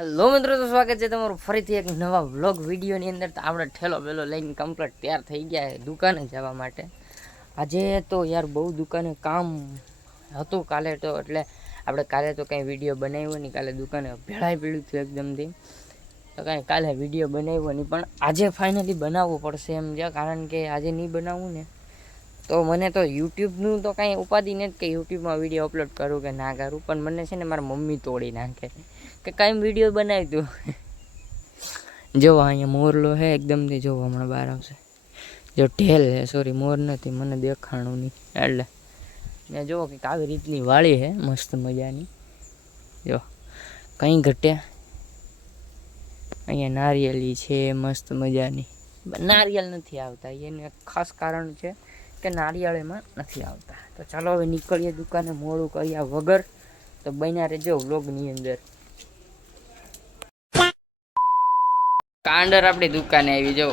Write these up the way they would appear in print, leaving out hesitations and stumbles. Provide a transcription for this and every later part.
Hello મિત્રો, તો સ્વાગત છે તમારું ફરીથી એક નવા વ્લોગ વિડીયોની અંદર. તો આપણે ઠેલો પેલો લઈને કમ્પ્લીટ તૈયાર થઈ ગયા છે દુકાને જવા માટે. આજે તો યાર બહુ દુકાને કામ હતું કાલે તો, એટલે આપણે કાલે તો કાંઈ વિડીયો બનાવ્યો નહીં. કાલે દુકાને ભેળાઈ પીડ્યું હતું એકદમથી, તો કાંઈ કાલે વિડીયો બનાવ્યો નહીં. પણ આજે ફાઇનલી બનાવવો પડશે એમ છે, કારણ કે આજે નહીં બનાવવું ને તો મને તો યુટ્યુબનું તો કાંઈ ઉપાધિ નથી કે યુટ્યુબમાં વિડીયો અપલોડ કરું કે ના કરું, પણ મને છે ને મારા મમ્મી તોડી નાખે કે કાંઈ વિડીયો બનાવી તું. જો અહીંયા મોરલો હે એકદમથી, જો હમણાં બહાર આવશે. જો ઢેલ હે, સોરી મોર નથી, મને દેખાણું નહીં એટલે ને. જો કંઈક આવી રીતની વાળી હે મસ્ત મજાની. જો કંઈ ઘટે. અહીંયા નારિયેલી છે મસ્ત મજાની. નારિયેળ નથી આવતા, એને ખાસ કારણ છે કે નારિયેળ એમાં નથી આવતા. તો ચાલો હવે નીકળીએ દુકાને, મોડું કર્યા વગર. તો બન્યા રહેજો વ્લોગની અંદર. કાંડર આપણી દુકાને આવી, જો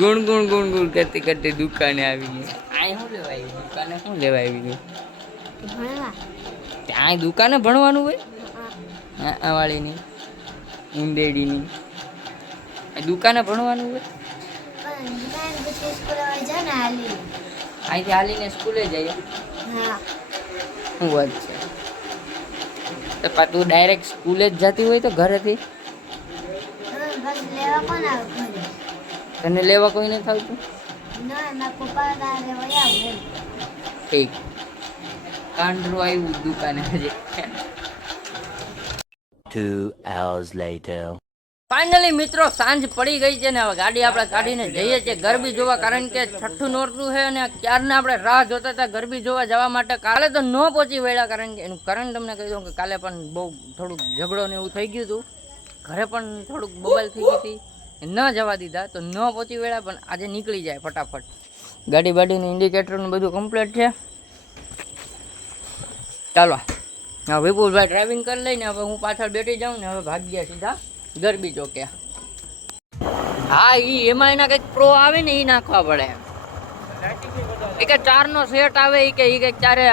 ગુણ ગુણ ગુણ ગુણ કરતી કરતી દુકાને આવી ગઈ. આ શું લેવા આવી દુકાને? શું લેવા આવી ગયું? ત્યાં દુકાને ભણવાનું હોય? આ વાળીની ઊંદેડીની દુકાને ભણવાનું હોય? અહીંથી હાલીને સ્કૂલે જઈએ. શું વાત છે? તો તું ડાયરેક્ટ સ્કૂલે જ જતી હોય તો ઘરેથી તને લેવા કોઈ નથી આવતું? ઠીક. કાંડરું આવ્યું દુકાને હજી. 2 hours later. ફાઇનલી મિત્રો સાંજ પડી ગઈ છે ને હવે ગાડી આપણે કાઢીને જઈએ છીએ ગરબી જોવા, કારણ કે છઠ્ઠું નોરતું છે અને ક્યારના આપણે રાહ જોતા હતા ગરબી જોવા જવા માટે. કાલે તો ન પહોંચી વળ્યા, કારણ કે એનું કારણ તમને કહી દઉં કે કાલે પણ બહુ થોડુંક ઝઘડો ને એવું થઈ ગયું હતું. ઘરે પણ થોડુંક બબાલ થઈ ગઈ હતી, ન જવા દીધા તો ન પહોંચી વળ્યા. પણ આજે નીકળી જાય ફટાફટ. ગાડી બાડીનું ઇન્ડિકેટરનું બધું કમ્પ્લીટ છે. ચાલો હવે વિપુલભાઈ ડ્રાઇવિંગ કરી લઈને હવે હું પાછળ બેઠી જાઉં ને હવે ભાગ્યા સીધા ગરબી ચોકે. હા, એમાં એના કંઈક પ્રો આવે ને એ નાખવા પડે. એ કે 4નો સેટ આવે, એ કે ત્યારે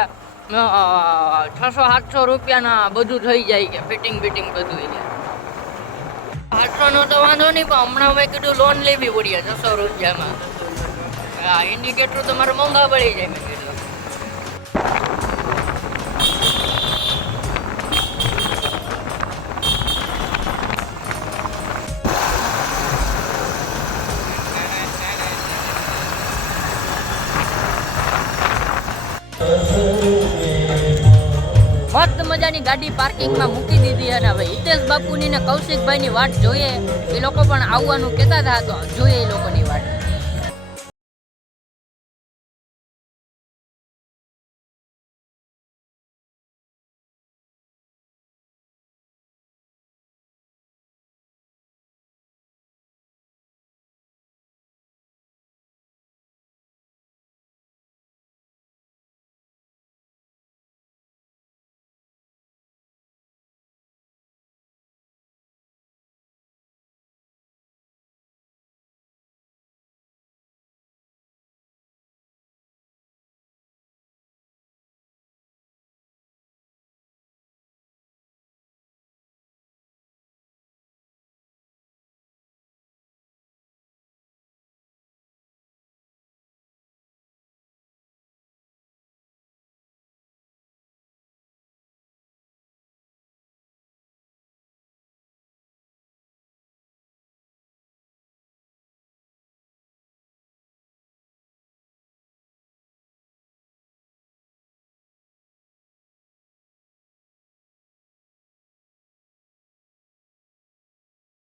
600-700 રૂપિયાના બધું થઈ જાય કે ફિટિંગ બિટિંગ બધું. 800નો તો વાંધો નહીં, પણ હમણાં મેં કીધું લોન લેવી પડી 600 રૂપિયામાં. હા, ઇન્ડિકેટર તો મારે મોંઘા પડી જાય મેં કીધું. મસ્ત મજાની ગાડી પાર્કિંગમાં મૂકી દીધી અને હવે હિતેશ બાપુની ને કૌશિકભાઈની વાટ જોઈએ. એ લોકો પણ આવવાનું કહેતા હતા, તો જોઈએ એ લોકોની વાટ.